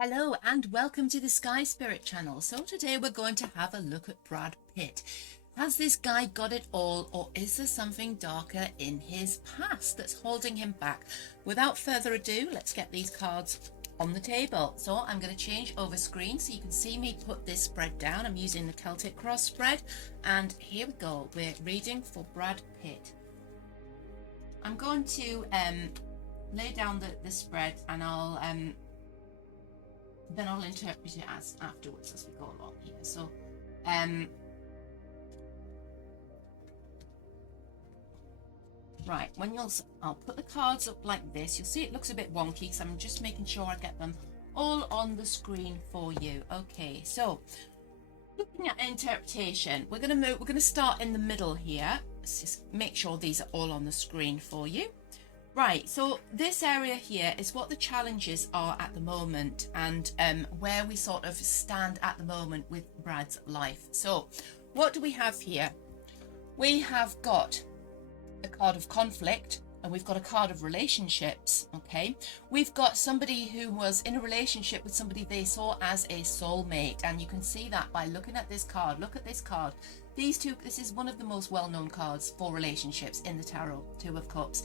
Hello and welcome to the Sky Spirit channel. So today we're going to have a look at Brad Pitt. Has this guy got it all, or is there something darker in his past that's holding him back? Without further ado, let's get these cards on the table. So I'm going to change over screen so you can see me put this spread down. I'm using the Celtic Cross spread, and here we go. We're reading for Brad Pitt. I'm going to lay down the spread, and then I'll interpret it as afterwards as we go along here. So right, I'll put the cards up like this. You'll see it looks a bit wonky because I'm just making sure I get them all on the screen for you. Okay, so looking at interpretation, we're gonna start in the middle here. Let's just make sure these are all on the screen for you. Right, so this area here is what the challenges are at the moment, and where we sort of stand at the moment with Brad's life. So what do we have here? We have got a card of conflict, and we've got a card of relationships. Okay, we've got somebody who was in a relationship with somebody they saw as a soulmate, and you can see that by looking at this card. Look at this card. These two, this is one of the most well-known cards for relationships in the tarot, Two of Cups.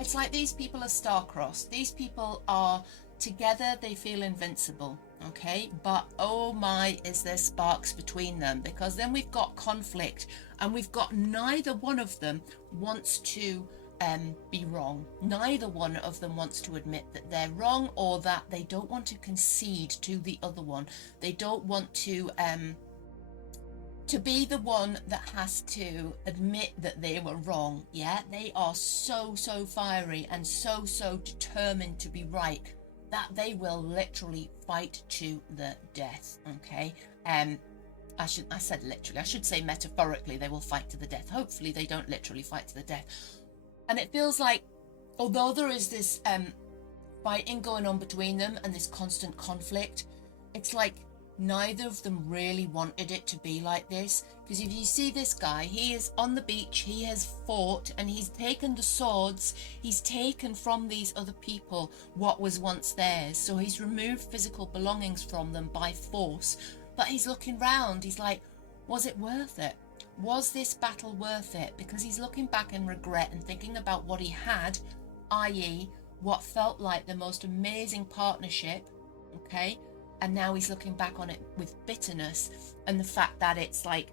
It's like these people are star-crossed. These people are together, they feel invincible, okay? But oh my, is there sparks between them? Because then we've got conflict, and we've got neither one of them wants to be wrong. Neither one of them wants to admit that they're wrong, or that they don't want to concede to the other one. They don't want to be the one that has to admit that they were wrong. Yeah, they are so fiery and so determined to be right that they will literally fight to the death. Okay, I said literally, I should say metaphorically, they will fight to the death. Hopefully they don't literally fight to the death. And it feels like, although there is this fighting going on between them and this constant conflict, it's like neither of them really wanted it to be like this. Because if you see this guy, he is on the beach, he has fought, and he's taken the swords, he's taken from these other people what was once theirs. So he's removed physical belongings from them by force. But he's looking round, he's like, was it worth it? Was this battle worth it? Because he's looking back in regret and thinking about what he had, i.e. what felt like the most amazing partnership, okay? And now he's looking back on it with bitterness, and the fact that it's like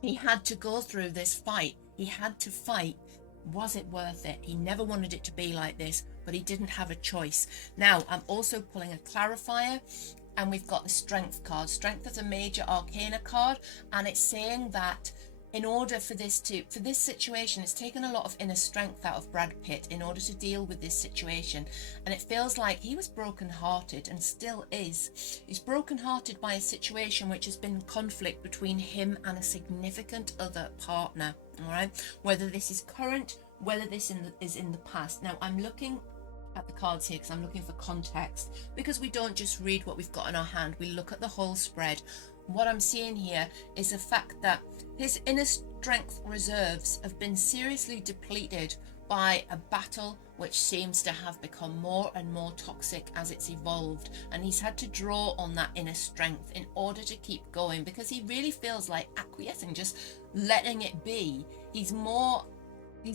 he had to go through this fight. He had to fight. Was it worth it? He never wanted it to be like this, but he didn't have a choice. Now, I'm also pulling a clarifier, and we've got the Strength card. Strength is a major arcana card, and it's saying that in order for this situation, it's taken a lot of inner strength out of Brad Pitt in order to deal with this situation. And it feels like he was brokenhearted, and still is. He's brokenhearted by a situation which has been conflict between him and a significant other partner. All right, whether this is current, whether this is in the past. Now I'm looking at the cards here because I'm looking for context, because we don't just read what we've got in our hand, we look at the whole spread. What I'm seeing here is the fact that his inner strength reserves have been seriously depleted by a battle which seems to have become more and more toxic as it's evolved, and he's had to draw on that inner strength in order to keep going, because he really feels like acquiescing, just letting it be. He's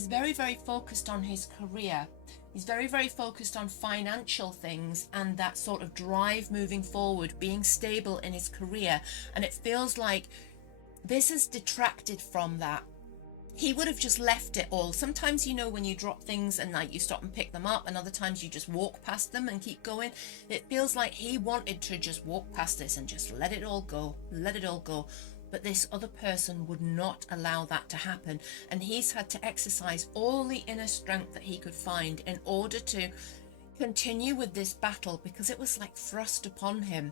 very focused on his career. He's very focused on financial things and that sort of drive moving forward, being stable in his career. And it feels like this has detracted from that. He would have just left it all. Sometimes, you know, when you drop things and like you stop and pick them up, and other times you just walk past them and keep going. It feels like he wanted to just walk past this and just let it all go, let it all go. But this other person would not allow that to happen, and he's had to exercise all the inner strength that he could find in order to continue with this battle, because it was like thrust upon him.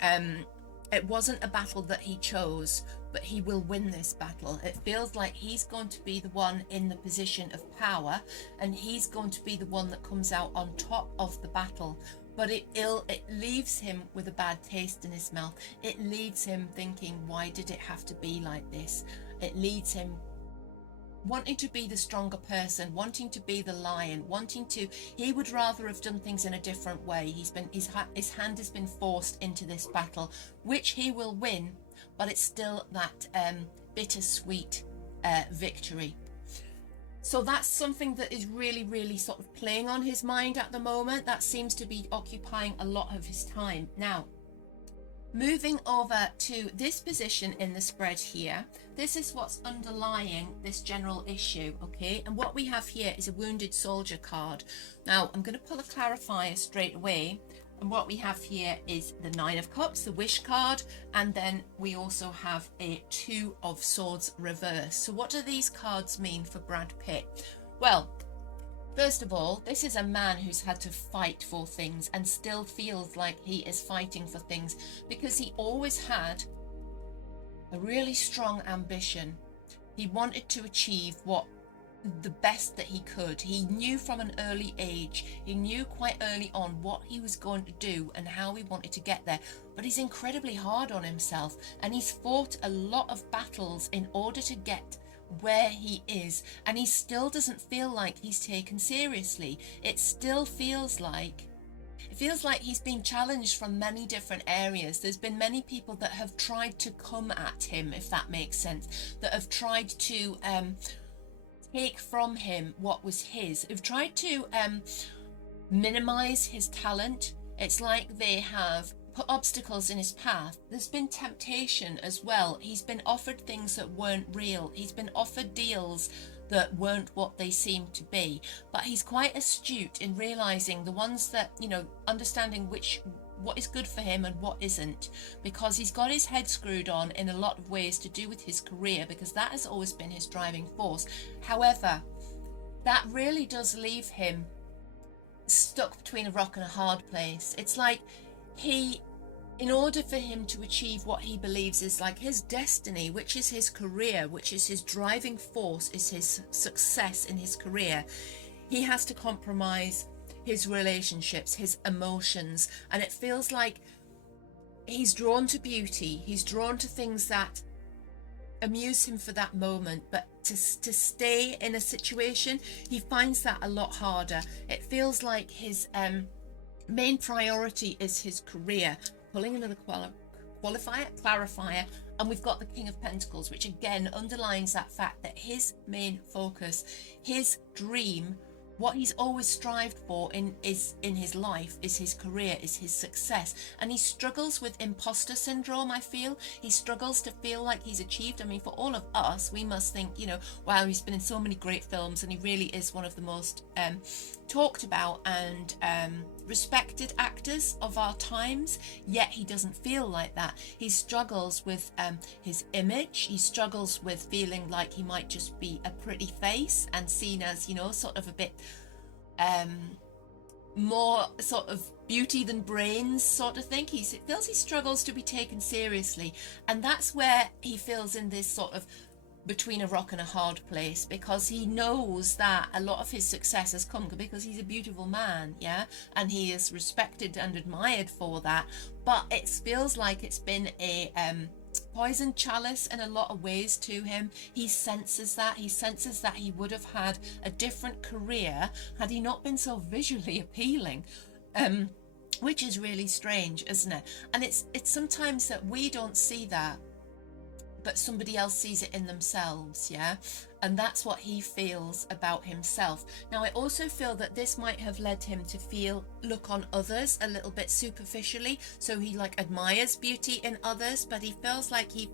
It wasn't a battle that he chose, but he will win this battle. It feels like he's going to be the one in the position of power, and he's going to be the one that comes out on top of the battle. But it leaves him with a bad taste in his mouth. It leaves him thinking, why did it have to be like this? It leads him wanting to be the stronger person, wanting to be the lion, he would rather have done things in a different way. His hand has been forced into this battle, which he will win, but it's still that bittersweet victory. So that's something that is really, really sort of playing on his mind at the moment. That seems to be occupying a lot of his time. Now, moving over to this position in the spread here, this is what's underlying this general issue, okay? And what we have here is a wounded soldier card. Now, I'm going to pull a clarifier straight away. And what we have here is the 9 of Cups, the wish card, and then we also have a 2 of Swords reverse. So what do these cards mean for Brad Pitt? Well, first of all, this is a man who's had to fight for things and still feels like he is fighting for things because he always had a really strong ambition. He wanted to achieve the best that he could. He knew from an early age, he knew quite early on what he was going to do and how he wanted to get there, but he's incredibly hard on himself and he's fought a lot of battles in order to get where he is, and he still doesn't feel like he's taken seriously. It feels like he's been challenged from many different areas. There's been many people that have tried to come at him, if that makes sense, that have tried to take from him what was his, have tried to minimize his talent. It's like they have put obstacles in his path. There's been temptation as well. He's been offered things that weren't real. He's been offered deals that weren't what they seemed to be. But he's quite astute in realizing the ones that, understanding what is good for him and what isn't, because he's got his head screwed on in a lot of ways to do with his career, because that has always been his driving force. However, that really does leave him stuck between a rock and a hard place. It's like in order for him to achieve what he believes is like his destiny, which is his career, which is his driving force, is his success in his career, he has to compromise his relationships, his emotions, and it feels like he's drawn to beauty, he's drawn to things that amuse him for that moment, but to stay in a situation, he finds that a lot harder. It feels like his main priority is his career. Pulling another clarifier, and we've got the King of Pentacles, which again underlines that fact that his main focus, his dream, what he's always strived for in his life is his career, is his success. And he struggles with imposter syndrome, I feel. He struggles to feel like he's achieved. I mean, for all of us, we must think, wow, he's been in so many great films and he really is one of the most talked about and respected actors of our times, yet he doesn't feel like that. He struggles with his image. He struggles with feeling like he might just be a pretty face and seen as, sort of a bit more sort of beauty than brains sort of thing. He feels he struggles to be taken seriously, and that's where he feels in this sort of between a rock and a hard place, because he knows that a lot of his success has come because he's a beautiful man, and he is respected and admired for that, but it feels like it's been a poison chalice in a lot of ways to him. He senses that he would have had a different career had he not been so visually appealing, which is really strange, isn't it? And it's sometimes that we don't see that, but somebody else sees it in themselves, and that's what he feels about himself. Now, I also feel that this might have led him to look on others a little bit superficially, so he admires beauty in others, but he feels like he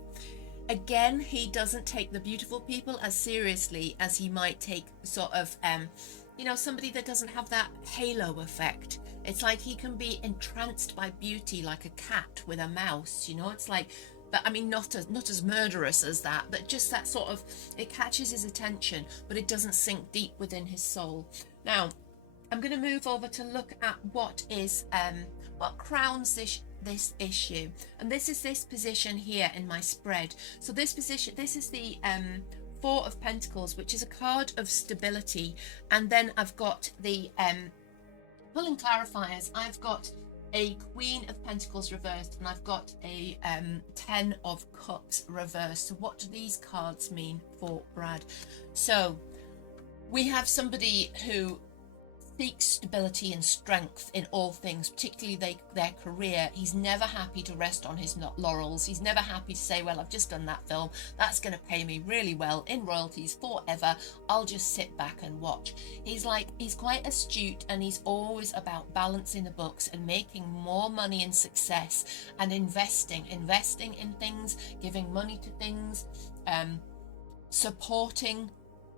doesn't take the beautiful people as seriously as he might take sort of somebody that doesn't have that halo effect. It's like he can be entranced by beauty like a cat with a mouse, it's like, but I mean, not as murderous as that, but just that sort of, it catches his attention, but it doesn't sink deep within his soul. Now, I'm going to move over to look at what crowns this issue, and this is this position here in my spread. So this is the 4 of Pentacles, which is a card of stability, and then I've got the pulling clarifiers. I've got a Queen of Pentacles reversed, and I've got a 10 of Cups reversed. So what do these cards mean for Brad? So we have somebody who seeks stability and strength in all things, particularly their career. He's never happy to rest on his laurels. He's never happy to say, well, I've just done that film, that's going to pay me really well in royalties forever, I'll just sit back and watch. He's quite astute, and he's always about balancing the books and making more money and success, and investing in things, giving money to things, supporting.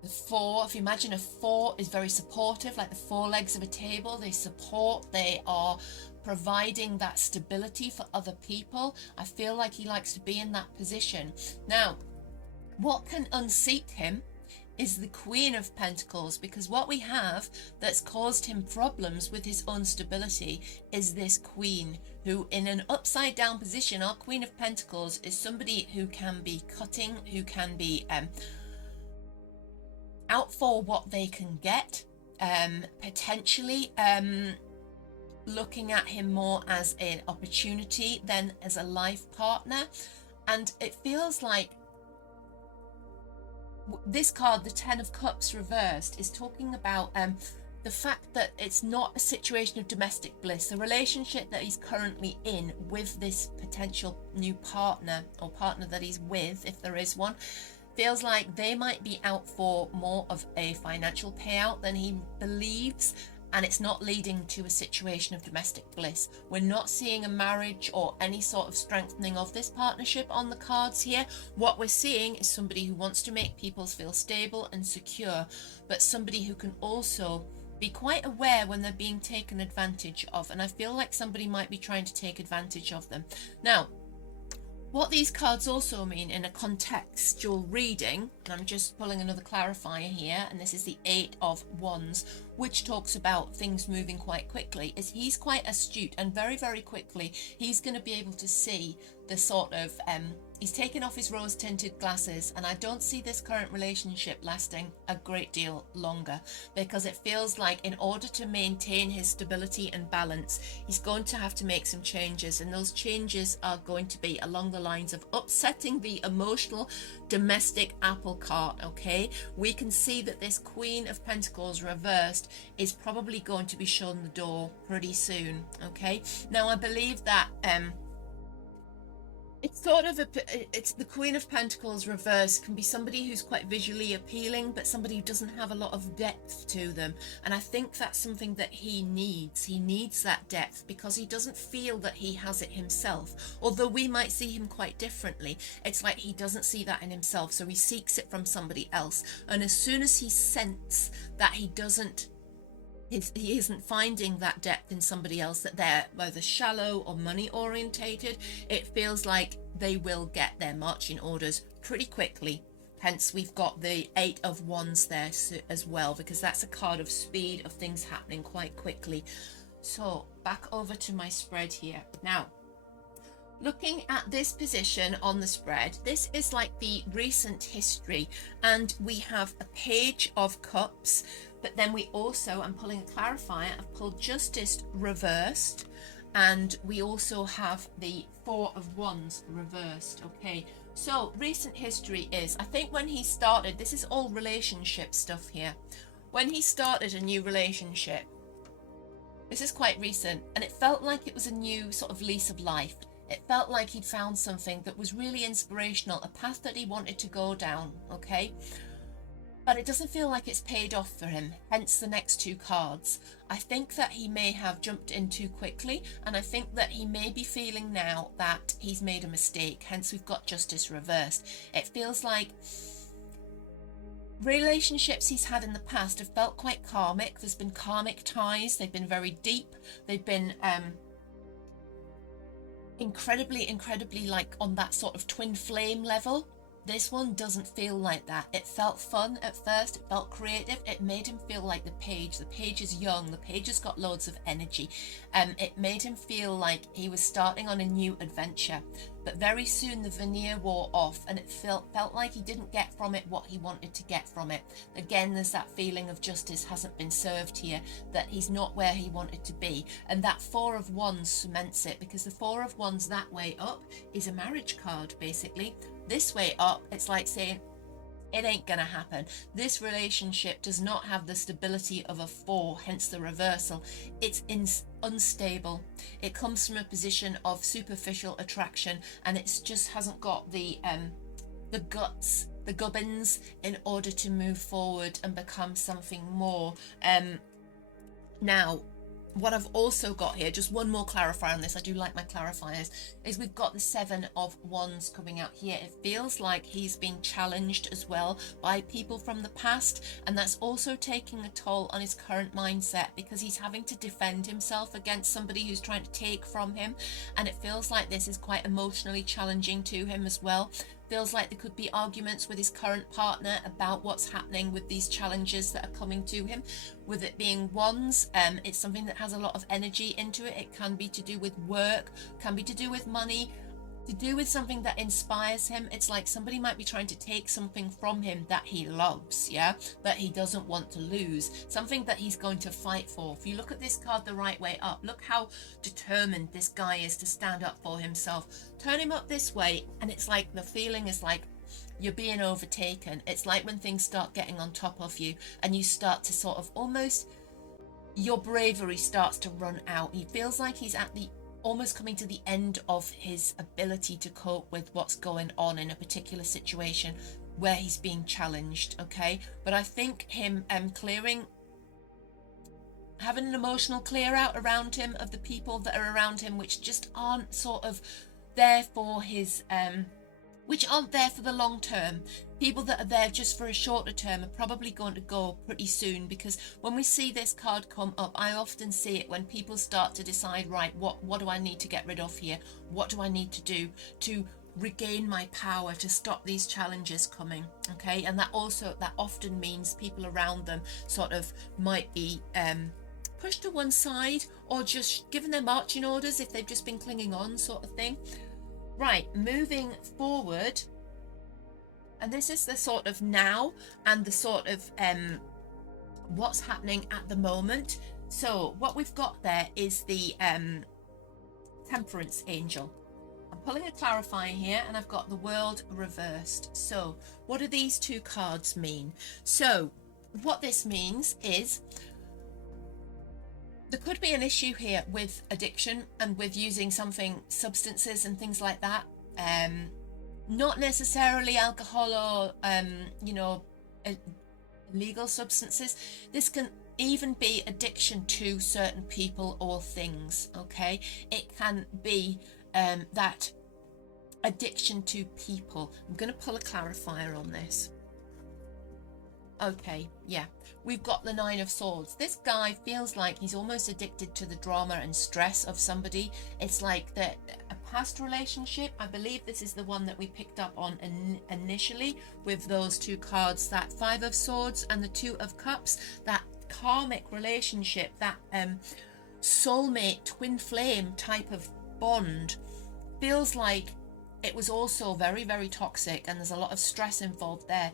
The four, if you imagine a four is very supportive, like the four legs of a table. They support, they are providing that stability for other people. I feel like he likes to be in that position. Now, what can unseat him is the Queen of Pentacles, because what we have that's caused him problems with his own stability is this Queen, who in an upside down position, our Queen of Pentacles is somebody who can be cutting, who can be out for what they can get, potentially looking at him more as an opportunity than as a life partner. And it feels like this card, the 10 of Cups reversed, is talking about the fact that it's not a situation of domestic bliss. The relationship that he's currently in with this potential new partner, or partner that he's with, if there is one, feels like they might be out for more of a financial payout than he believes, and it's not leading to a situation of domestic bliss. We're not seeing a marriage or any sort of strengthening of this partnership on the cards here. What we're seeing is somebody who wants to make people feel stable and secure, but somebody who can also be quite aware when they're being taken advantage of, and I feel like somebody might be trying to take advantage of them. Now, what these cards also mean in a contextual reading, and I'm just pulling another clarifier here, and this is the 8 of Wands, which talks about things moving quite quickly, is he's quite astute, and very, very quickly he's going to be able to see the sort of, he's taken off his rose-tinted glasses, and I don't see this current relationship lasting a great deal longer, because it feels like in order to maintain his stability and balance, he's going to have to make some changes, and those changes are going to be along the lines of upsetting the emotional domestic apple cart. Okay, we can see that this Queen of Pentacles reversed is probably going to be shown the door pretty soon. Okay, now I believe that it's sort of it's the Queen of Pentacles reversed can be somebody who's quite visually appealing, but somebody who doesn't have a lot of depth to them. And I think that's something that he needs. He needs that depth because he doesn't feel that he has it himself. Although we might see him quite differently, it's like he doesn't see that in himself, so he seeks it from somebody else. And as soon as he senses that he isn't finding that depth in somebody else, that they're either shallow or money orientated, it feels like they will get their marching orders pretty quickly. Hence we've got the 8 of Wands there as well, because that's a card of speed, of things happening quite quickly. So back over to my spread here now. Looking at this position on the spread, this is like the recent history, and we have a Page of Cups, but then we also, I'm pulling a clarifier, I've pulled Justice reversed, and we also have the 4 of Wands reversed. Okay, so recent history is, I think when he started, this is all relationship stuff here, when he started a new relationship, this is quite recent, and it felt like it was a new sort of lease of life. It felt like he'd found something that was really inspirational, a path that he wanted to go down, okay? But it doesn't feel like it's paid off for him, hence the next 2 cards. I think that he may have jumped in too quickly, and I think that he may be feeling now that he's made a mistake, hence we've got Justice reversed. It feels like relationships he's had in the past have felt quite karmic. There's been karmic ties, they've been very deep, they've been incredibly like on that sort of twin flame level. This one doesn't feel like that. It felt fun at first, it felt creative, it made him feel like the page is young, the page has got loads of energy, it made him feel like he was starting on a new adventure. but very soon the veneer wore off, and it felt like he didn't get from it what he wanted to get from it. Again, there's that feeling of justice hasn't been served here, that he's not where he wanted to be, and that Four of Wands cements it, because the Four of Wands that way up is a marriage card, basically. This way up, it's like saying, it ain't gonna happen. This relationship does not have the stability of a 4, hence the reversal. It's unstable. It comes from a position of superficial attraction, and it just hasn't got the guts, the gubbins, in order to move forward and become something more. Now, what I've also got here, just one more clarifier on this, I do like my clarifiers, is we've got the Seven of Wands coming out here. It feels like he's being challenged as well by people from the past, and that's also taking a toll on his current mindset, because he's having to defend himself against somebody who's trying to take from him, and it feels like this is quite emotionally challenging to him as well. Feels like there could be arguments with his current partner about what's happening with these challenges that are coming to him. With it being Wands, it's something that has a lot of energy into it. It can be to do with work, can be to do with money, to do with something that inspires him. It's like somebody might be trying to take something from him that he loves, yeah, that he doesn't want to lose, something that he's going to fight for. If you look at this card the right way up, look how determined this guy is to stand up for himself. Turn him up this way, and it's like the feeling is like you're being overtaken. It's like when things start getting on top of you, and you start to sort of almost, your bravery starts to run out. He feels like he's at the almost coming to the end of his ability to cope with what's going on in a particular situation where he's being challenged, okay? But I think him having an emotional clear out around him of the people that are around him, which just aren't sort of there for his which aren't there for the long term. People that are there just for a shorter term are probably going to go pretty soon, because when we see this card come up, I often see it when people start to decide, right, what do I need to get rid of here? What do I need to do to regain my power, to stop these challenges coming, okay? And that often means people around them sort of might be pushed to one side, or just given their marching orders if they've just been clinging on, sort of thing. Right, moving forward, and this is the sort of now and the sort of what's happening at the moment. So what we've got there is the Temperance Angel. I'm pulling a clarifier here, and I've got the World reversed. So what do these two cards mean? So what this means is there could be an issue here with addiction and with using substances and things like that. Not necessarily alcohol or, illegal substances. This can even be addiction to certain people or things, okay? It can be that addiction to people. I'm going to pull a clarifier on this. Okay, yeah, we've got the Nine of Swords. This guy feels like he's almost addicted to the drama and stress of somebody. It's like a past relationship. I believe this is the one that we picked up on initially with those two cards, that Five of Swords and the Two of Cups, that karmic relationship, that soulmate, twin flame type of bond. Feels like it was also very, very toxic, and there's a lot of stress involved there.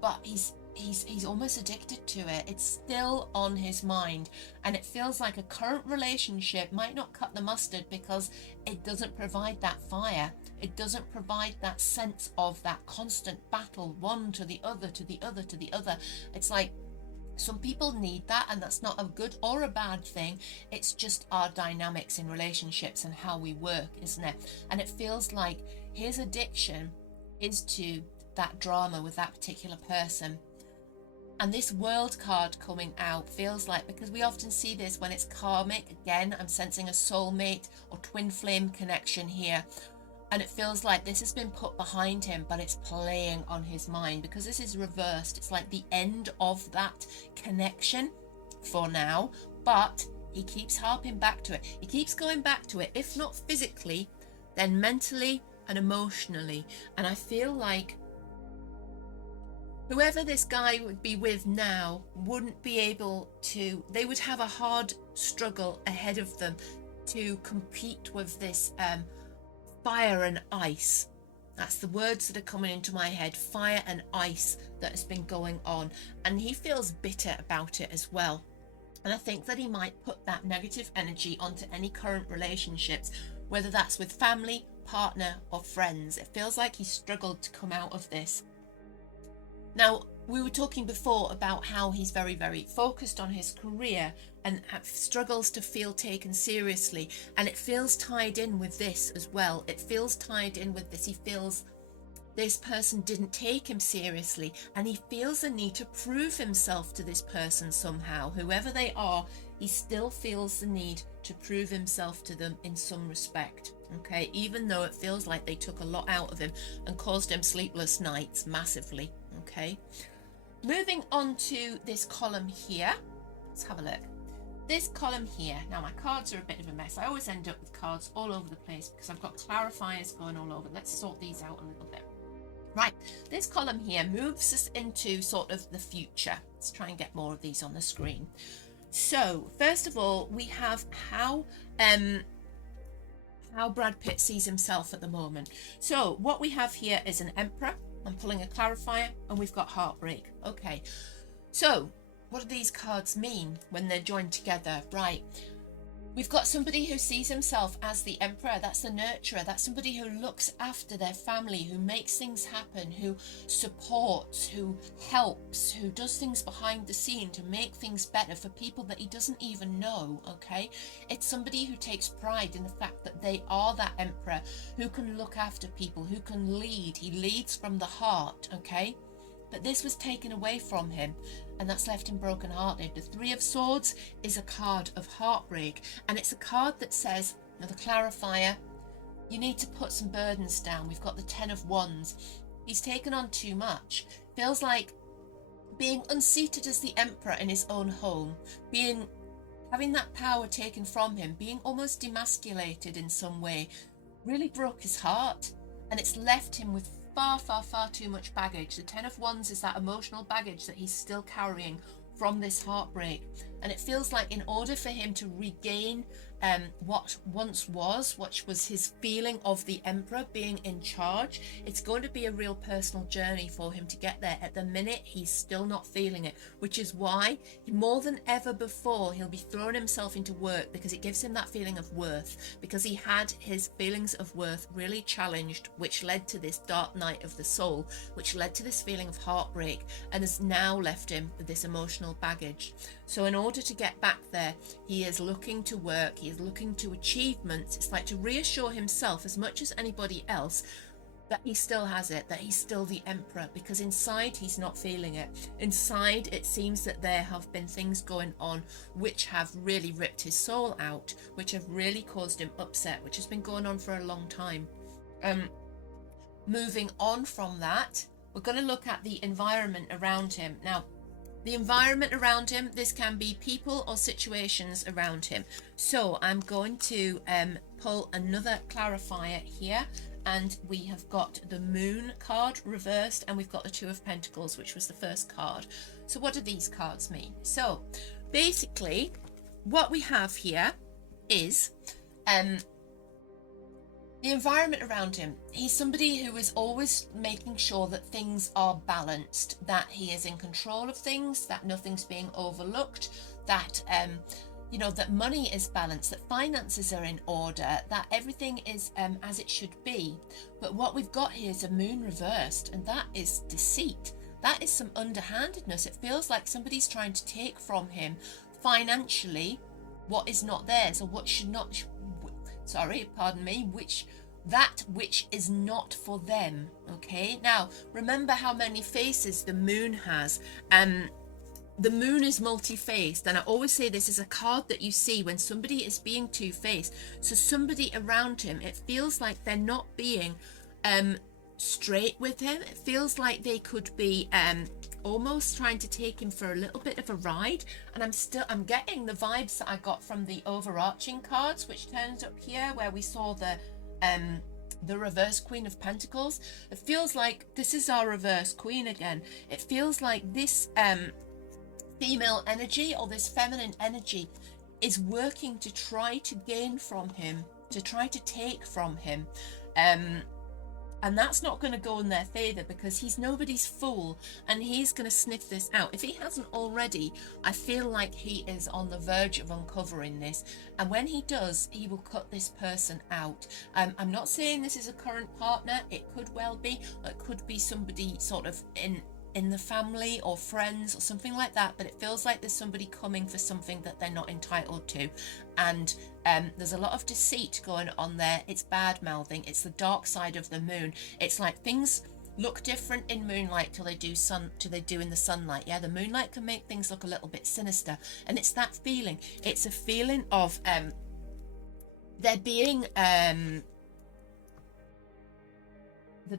But he's almost addicted to it. It's still on his mind, and it feels like a current relationship might not cut the mustard, because it doesn't provide that fire. It doesn't provide that sense of that constant battle, one to the other, to the other, to the other. It's like some people need that, and that's not a good or a bad thing. It's just our dynamics in relationships and how we work, isn't it? And it feels like his addiction is to that drama with that particular person. And this World card coming out feels like, because we often see this when it's karmic, again, I'm sensing a soulmate or twin flame connection here. And it feels like this has been put behind him, but it's playing on his mind because this is reversed. It's like the end of that connection for now, but he keeps harping back to it. He keeps going back to it, if not physically, then mentally and emotionally. And I feel like whoever this guy would be with now wouldn't be able to, they would have a hard struggle ahead of them to compete with this fire and ice. That's the words that are coming into my head, fire and ice that has been going on. And he feels bitter about it as well. And I think that he might put that negative energy onto any current relationships, whether that's with family, partner, or friends. It feels like he struggled to come out of this. Now, we were talking before about how he's very, very focused on his career and struggles to feel taken seriously. And it feels tied in with this as well. It feels tied in with this. He feels this person didn't take him seriously, and he feels the need to prove himself to this person somehow. Whoever they are, he still feels the need to prove himself to them in some respect. Okay, even though it feels like they took a lot out of him and caused him sleepless nights massively. Okay. Moving on to this column here, let's have a look. This column here, now my cards are a bit of a mess. I always end up with cards all over the place because I've got clarifiers going all over. Let's sort these out a little bit. Right, this column here moves us into sort of the future. Let's try and get more of these on the screen. So, first of all, we have how Brad Pitt sees himself at the moment. So, what we have here is an Emperor. I'm pulling a clarifier, and we've got heartbreak. Okay, so what do these cards mean when they're joined together? Right, we've got somebody who sees himself as the Emperor. That's the nurturer. That's somebody who looks after their family, who makes things happen, who supports, who helps, who does things behind the scene to make things better for people that he doesn't even know. Okay, it's somebody who takes pride in the fact that they are that Emperor, who can look after people, who can lead. He leads from the heart. Okay, but this was taken away from him, and that's left him broken-hearted. The Three of Swords is a card of heartbreak, and it's a card that says, now the clarifier, you need to put some burdens down. We've got the Ten of Wands. He's taken on too much. Feels like being unseated as the Emperor in his own home, having that power taken from him, being almost demasculated in some way, really broke his heart, and it's left him with far too much baggage. The Ten of Wands is that emotional baggage that he's still carrying from this heartbreak, and it feels like in order for him to regain what once was, which was his feeling of the Emperor being in charge, it's going to be a real personal journey for him to get there. At the minute, he's still not feeling it, which is why more than ever before he'll be throwing himself into work, because it gives him that feeling of worth, because he had his feelings of worth really challenged, which led to this dark night of the soul, which led to this feeling of heartbreak, and has now left him with this emotional baggage. So in order to get back there, he is looking to work, he is looking to achievements. It's like to reassure himself as much as anybody else that he still has it, that he's still the Emperor, because inside he's not feeling it. Inside it seems that there have been things going on which have really ripped his soul out, which have really caused him upset, which has been going on for a long time. Moving on from that, we're going to look at the environment around him. Now, the environment around him, this can be people or situations around him. So I'm going to pull another clarifier here, and we have got the Moon card reversed, and we've got the Two of Pentacles, which was the first card. So what do these cards mean? So basically what we have here is the environment around him. He's somebody who is always making sure that things are balanced, that he is in control of things, that nothing's being overlooked, that that money is balanced, that finances are in order, that everything is as it should be. But what we've got here is a Moon reversed, and that is deceit. That is some underhandedness. It feels like somebody's trying to take from him financially what is not theirs, or what should not, which is not for them. Okay, now remember how many faces the Moon has. The Moon is multi-faced, and I always say this is a card that you see when somebody is being two-faced. So somebody around him, it feels like they're not being straight with him. It feels like they could be almost trying to take him for a little bit of a ride, and I'm getting the vibes that I got from the overarching cards, which turns up here where we saw the reverse Queen of Pentacles. It feels like this is our reverse Queen again. It feels like this female energy, or this feminine energy, is working to try to gain from him, to try to take from him. And that's not going to go in their favour, because he's nobody's fool, and he's going to sniff this out. If he hasn't already, I feel like he is on the verge of uncovering this. And when he does, he will cut this person out. I'm not saying this is a current partner. It could well be. It could be somebody sort of in the family or friends or something like that, but it feels like there's somebody coming for something that they're not entitled to. And there's a lot of deceit going on there. It's bad mouthing. It's the dark side of the moon. It's like things look different in moonlight till they do in the sunlight. Yeah, the moonlight can make things look a little bit sinister, and it's that feeling. It's a feeling of there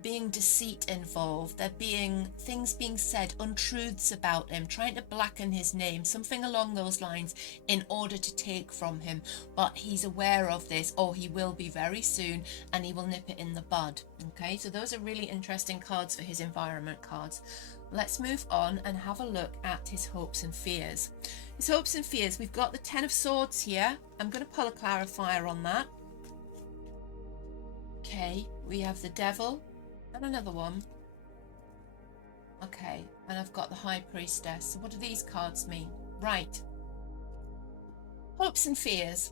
being deceit involved, there being things being said, untruths about him, trying to blacken his name, something along those lines, in order to take from him. But he's aware of this, or he will be very soon, and he will nip it in the bud. Okay, so those are really interesting cards for his environment cards. Let's move on and have a look at his hopes and fears. His hopes and fears, we've got the Ten of Swords here. I'm going to pull a clarifier on that. Okay, we have the Devil, and another one. Okay, and I've got the High Priestess. So what do these cards mean? Right. Hopes and fears.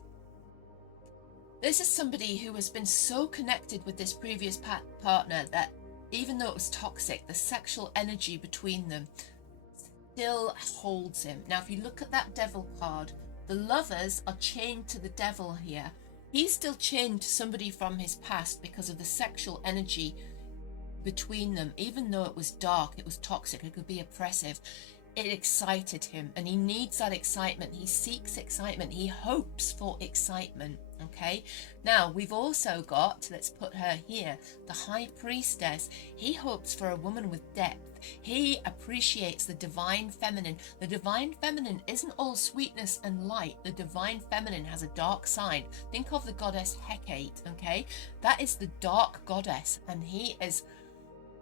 This is somebody who has been so connected with this previous partner that even though it was toxic, the sexual energy between them still holds him. Now, if you look at that Devil card, the lovers are chained to the Devil here. He's still chained to somebody from his past because of the sexual energy between them. Even though it was dark, it was toxic, it could be oppressive, it excited him, and he needs that excitement. He seeks excitement. He hopes for excitement. Okay, now we've also got, let's put her here, the High Priestess. He hopes for a woman with depth. He appreciates the divine feminine. The divine feminine isn't all sweetness and light. The divine feminine has a dark side. Think of the goddess Hecate. Okay, that is the dark goddess, and he is,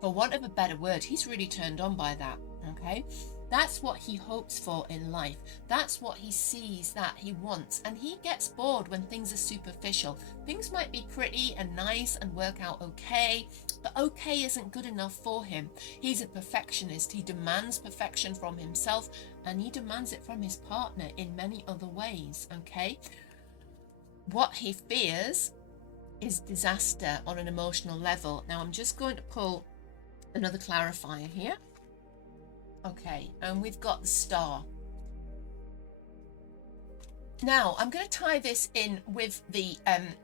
for want of a better word, he's really turned on by that. Okay, that's what he hopes for in life. That's what he sees that he wants. And he gets bored when things are superficial. Things might be pretty and nice and work out okay, but okay isn't good enough for him. He's a perfectionist. He demands perfection from himself, and he demands it from his partner in many other ways. Okay, what he fears is disaster on an emotional level. Now I'm just going to pull another clarifier here. Okay, and we've got the Star. Now, I'm going to tie this in with the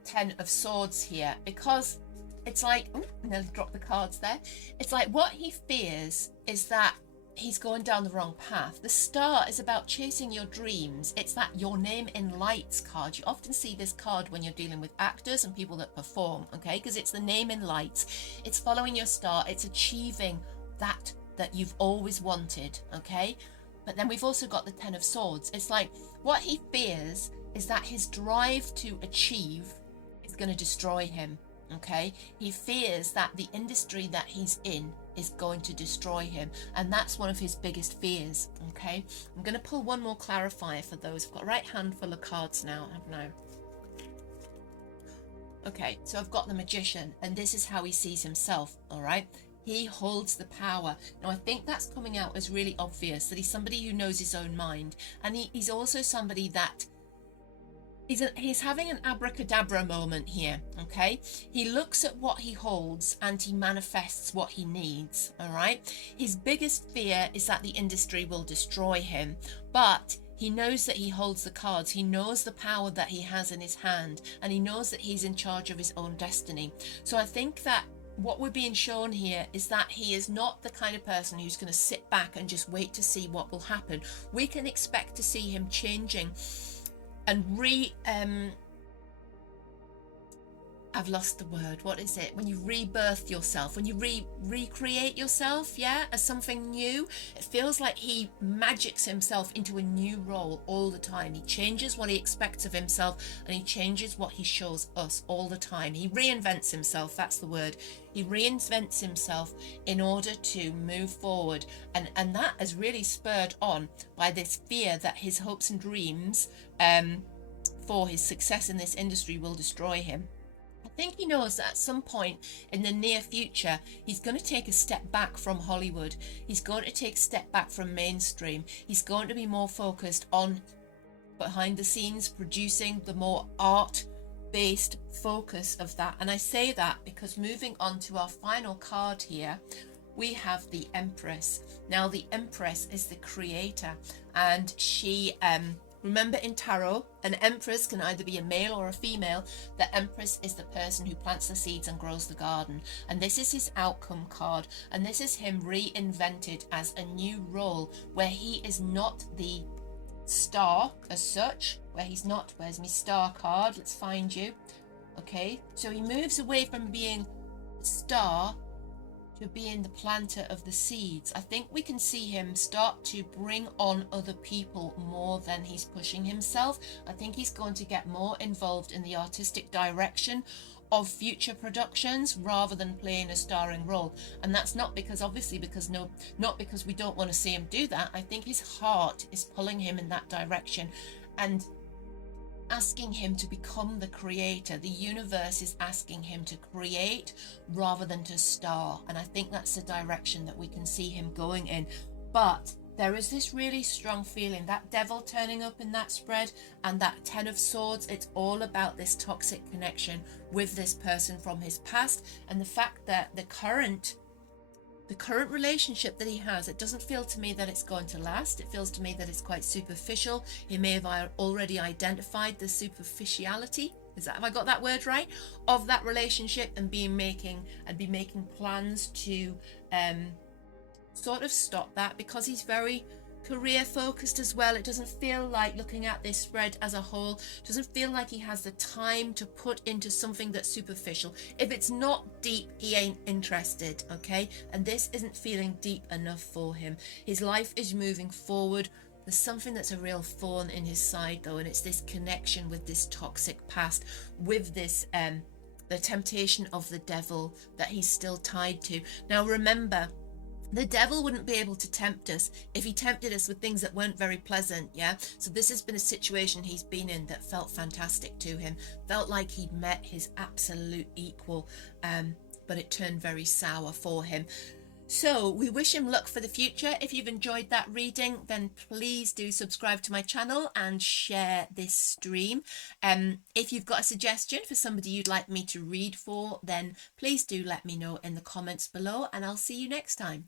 Ten of Swords here, because it's like, nearly dropped the cards there. It's like what he fears is that he's going down the wrong path. The Star is about chasing your dreams. It's that Your Name in Lights card. You often see this card when you're dealing with actors and people that perform, okay? Because it's the name in lights. It's following your star. It's achieving that you've always wanted, okay? But then we've also got the Ten of Swords. It's like what he fears is that his drive to achieve is going to destroy him, okay? He fears that the industry that he's in is going to destroy him, and that's one of his biggest fears, okay? I'm going to pull one more clarifier for those. I've got a right handful of cards now, haven't I? Okay, so I've got the Magician, and this is how he sees himself, all right? He holds the power. Now, I think that's coming out as really obvious, that he's somebody who knows his own mind. And he's also somebody that he's having an abracadabra moment here, okay? He looks at what he holds and he manifests what he needs, all right? His biggest fear is that the industry will destroy him, but he knows that he holds the cards. He knows the power that he has in his hand, and he knows that he's in charge of his own destiny. So I think that what we're being shown here is that he is not the kind of person who's going to sit back and just wait to see what will happen. We can expect to see him changing and I've lost the word. What is it? When you rebirth yourself, when you recreate yourself, yeah, as something new. It feels like he magics himself into a new role all the time. He changes what he expects of himself, and he changes what he shows us all the time. He reinvents himself. That's the word. He reinvents himself in order to move forward. And that is really spurred on by this fear that his hopes and dreams for his success in this industry will destroy him. I think he knows that at some point in the near future, he's going to take a step back from Hollywood. He's going to take a step back from mainstream. He's going to be more focused on behind the scenes, producing the more art based focus of that. And I say that because moving on to our final card here, we have the Empress. Now, the Empress is the creator, and she remember in tarot, an empress can either be a male or a female. The empress is the person who plants the seeds and grows the garden. And this is his outcome card. And this is him reinvented as a new role where he is not the star as such, where he's not, where's my star card? Let's find you. Okay, so he moves away from being the star to being the planter of the seeds. I think we can see him start to bring on other people more than he's pushing himself. I think he's going to get more involved in the artistic direction of future productions rather than playing a starring role. And that's not because, obviously, because not because we don't want to see him do that. I think his heart is pulling him in that direction and asking him to become the creator. The universe is asking him to create rather than to star. And I think that's the direction that we can see him going in. But there is this really strong feeling, that devil turning up in that spread and that 10 of swords, it's all about this toxic connection with this person from his past, and the fact that the current relationship that he has, it doesn't feel to me that it's going to last. It feels to me that it's quite superficial. He may have already identified the superficiality, have I got that word right, of that relationship, and be making plans to sort of stop that, because he's very career focused as well. It doesn't feel like, looking at this spread as a whole, doesn't feel like he has the time to put into something that's superficial. If it's not deep, he ain't interested, okay? And this isn't feeling deep enough for him. His life is moving forward. There's something that's a real thorn in his side though, and it's this connection with this toxic past, with this the temptation of the devil that he's still tied to. Now remember, the devil wouldn't be able to tempt us if he tempted us with things that weren't very pleasant, yeah? So this has been a situation he's been in that felt fantastic to him, felt like he'd met his absolute equal, but it turned very sour for him. So we wish him luck for the future. If you've enjoyed that reading, then please do subscribe to my channel and share this stream. If you've got a suggestion for somebody you'd like me to read for, then please do let me know in the comments below, and I'll see you next time.